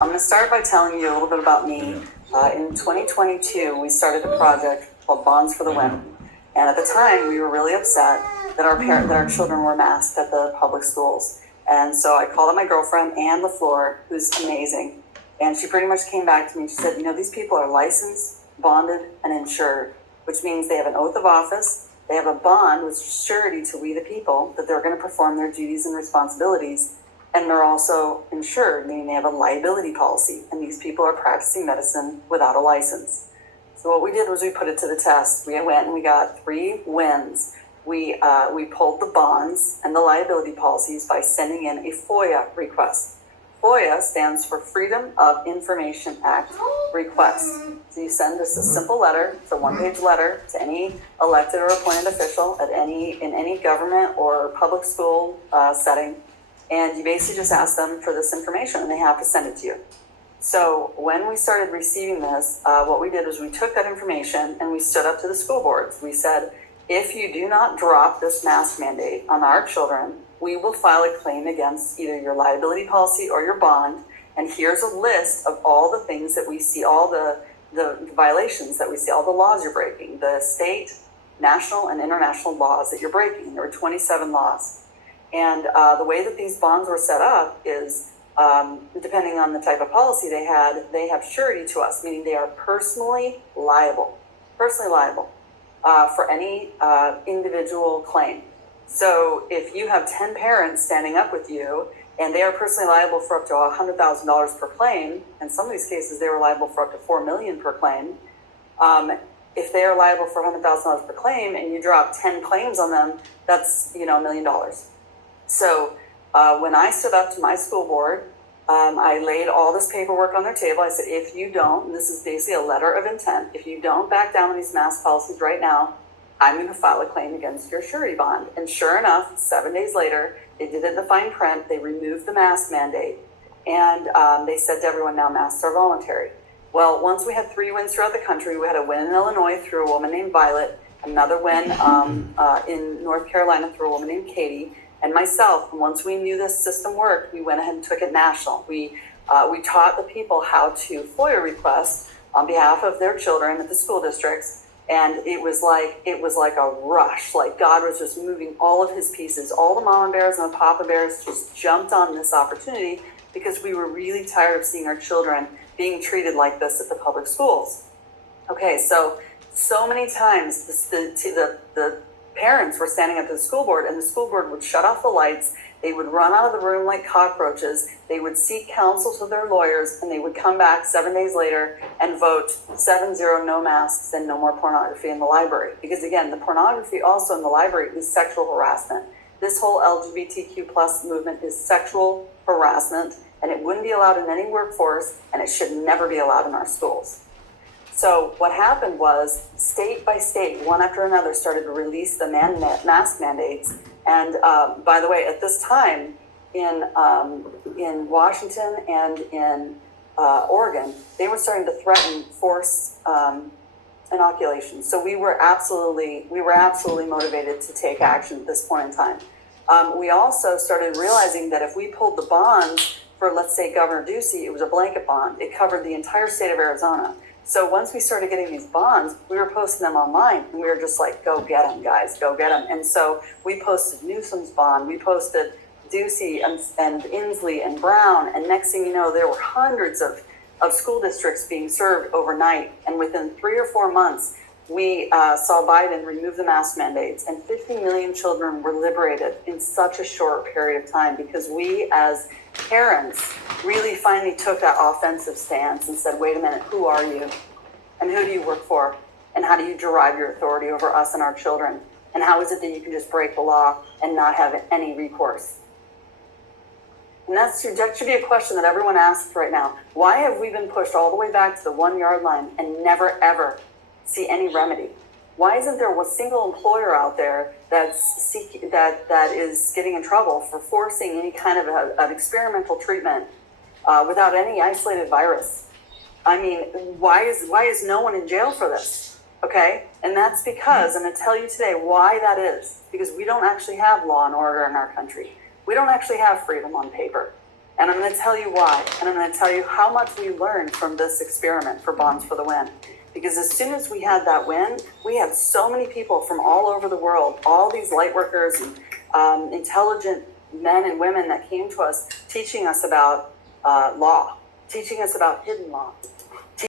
I'm going to start by telling you a little bit about me. In 2022, we started a project called Bonds for the Win. And at the time, we were really upset that our children were masked at the public schools. And so I called up my girlfriend, Ann LaFleur, who's amazing. And she pretty much came back to me. She said, these people are licensed, bonded, and insured, which means they have an oath of office. They have a bond, which is surety to we the people, that they're going to perform their duties and responsibilities. And they're also insured, meaning they have a liability policy. And these people are practicing medicine without a license. So what we did was we put it to the test. We went and we got 3 wins. We pulled the bonds and the liability policies by sending in a FOIA request. FOIA stands for Freedom of Information Act request. So you send us a simple letter, it's a 1-page letter to any elected or appointed official in any government or public school setting. And you basically just ask them for this information and they have to send it to you. So when we started receiving this, what we did was we took that information and we stood up to the school boards. We said, if you do not drop this mask mandate on our children, we will file a claim against either your liability policy or your bond. And here's a list of all the things that we see, all the violations that we see, all the laws you're breaking, the state, national, and international laws that you're breaking. There were 27 laws. And the way that these bonds were set up is, depending on the type of policy they have surety to us, meaning they are personally liable for any individual claim. So if you have 10 parents standing up with you and they are personally liable for up to $100,000 per claim, and some of these cases they were liable for up to $4 million per claim, if they are liable for $100,000 per claim and you drop 10 claims on them, that's $1 million. So when I stood up to my school board, I laid all this paperwork on their table. I said, if you don't, and this is basically a letter of intent, if you don't back down on these mask policies right now, I'm going to file a claim against your surety bond. And sure enough, 7 days later, they did it in the fine print. They removed the mask mandate. And they said to everyone, now masks are voluntary. Well, once we had 3 wins throughout the country, we had a win in Illinois through a woman named Violet, another win in North Carolina through a woman named Katie, and myself. And once we knew this system worked, we went ahead and took it national. We taught the people how to FOIA request on behalf of their children at the school districts. And it was like a rush. Like God was just moving all of his pieces. All the mama bears and the papa bears just jumped on this opportunity because we were really tired of seeing our children being treated like this at the public schools. Okay, so many times the parents were standing up to the school board and the school board would shut off the lights. They would run out of the room like cockroaches. They would seek counsel to their lawyers and they would come back 7 days later and vote 7-0 no masks and no more pornography in the library. Because again, the pornography also in the library is sexual harassment. This whole LGBTQ plus movement is sexual harassment and it wouldn't be allowed in any workforce and it should never be allowed in our schools. So what happened was state by state, one after another, started to release the mask mandates. And by the way, at this time in Washington and in Oregon, they were starting to threaten force inoculation. So we were absolutely motivated to take action at this point in time. We also started realizing that if we pulled the bonds for, let's say, Governor Ducey, it was a blanket bond. It covered the entire state of Arizona. So once we started getting these bonds, we were posting them online and we were just like, go get them, guys, go get them. And so we posted Newsom's bond, we posted Ducey and Inslee and Brown. And next thing you know, there were hundreds of school districts being served overnight. And within 3 or 4 months, we saw Biden remove the mask mandates and 50 million children were liberated in such a short period of time because we as parents really finally took that offensive stance and said, wait a minute, who are you? And who do you work for? And how do you derive your authority over us and our children? And how is it that you can just break the law and not have any recourse? And that should be a question that everyone asks right now. Why have we been pushed all the way back to the 1-yard line and never, ever see any remedy? Why isn't there a single employer out there that is getting in trouble for forcing any kind of an experimental treatment without any isolated virus? I mean, why is no one in jail for this? Okay, and that's because I'm going to tell you today why that is. Because we don't actually have law and order in our country. We don't actually have freedom on paper. And I'm going to tell you why. And I'm going to tell you how much we learned from this experiment for Bonds for the Win. Because as soon as we had that win, we had so many people from all over the world, all these light workers and intelligent men and women that came to us teaching us about law, teaching us about hidden law,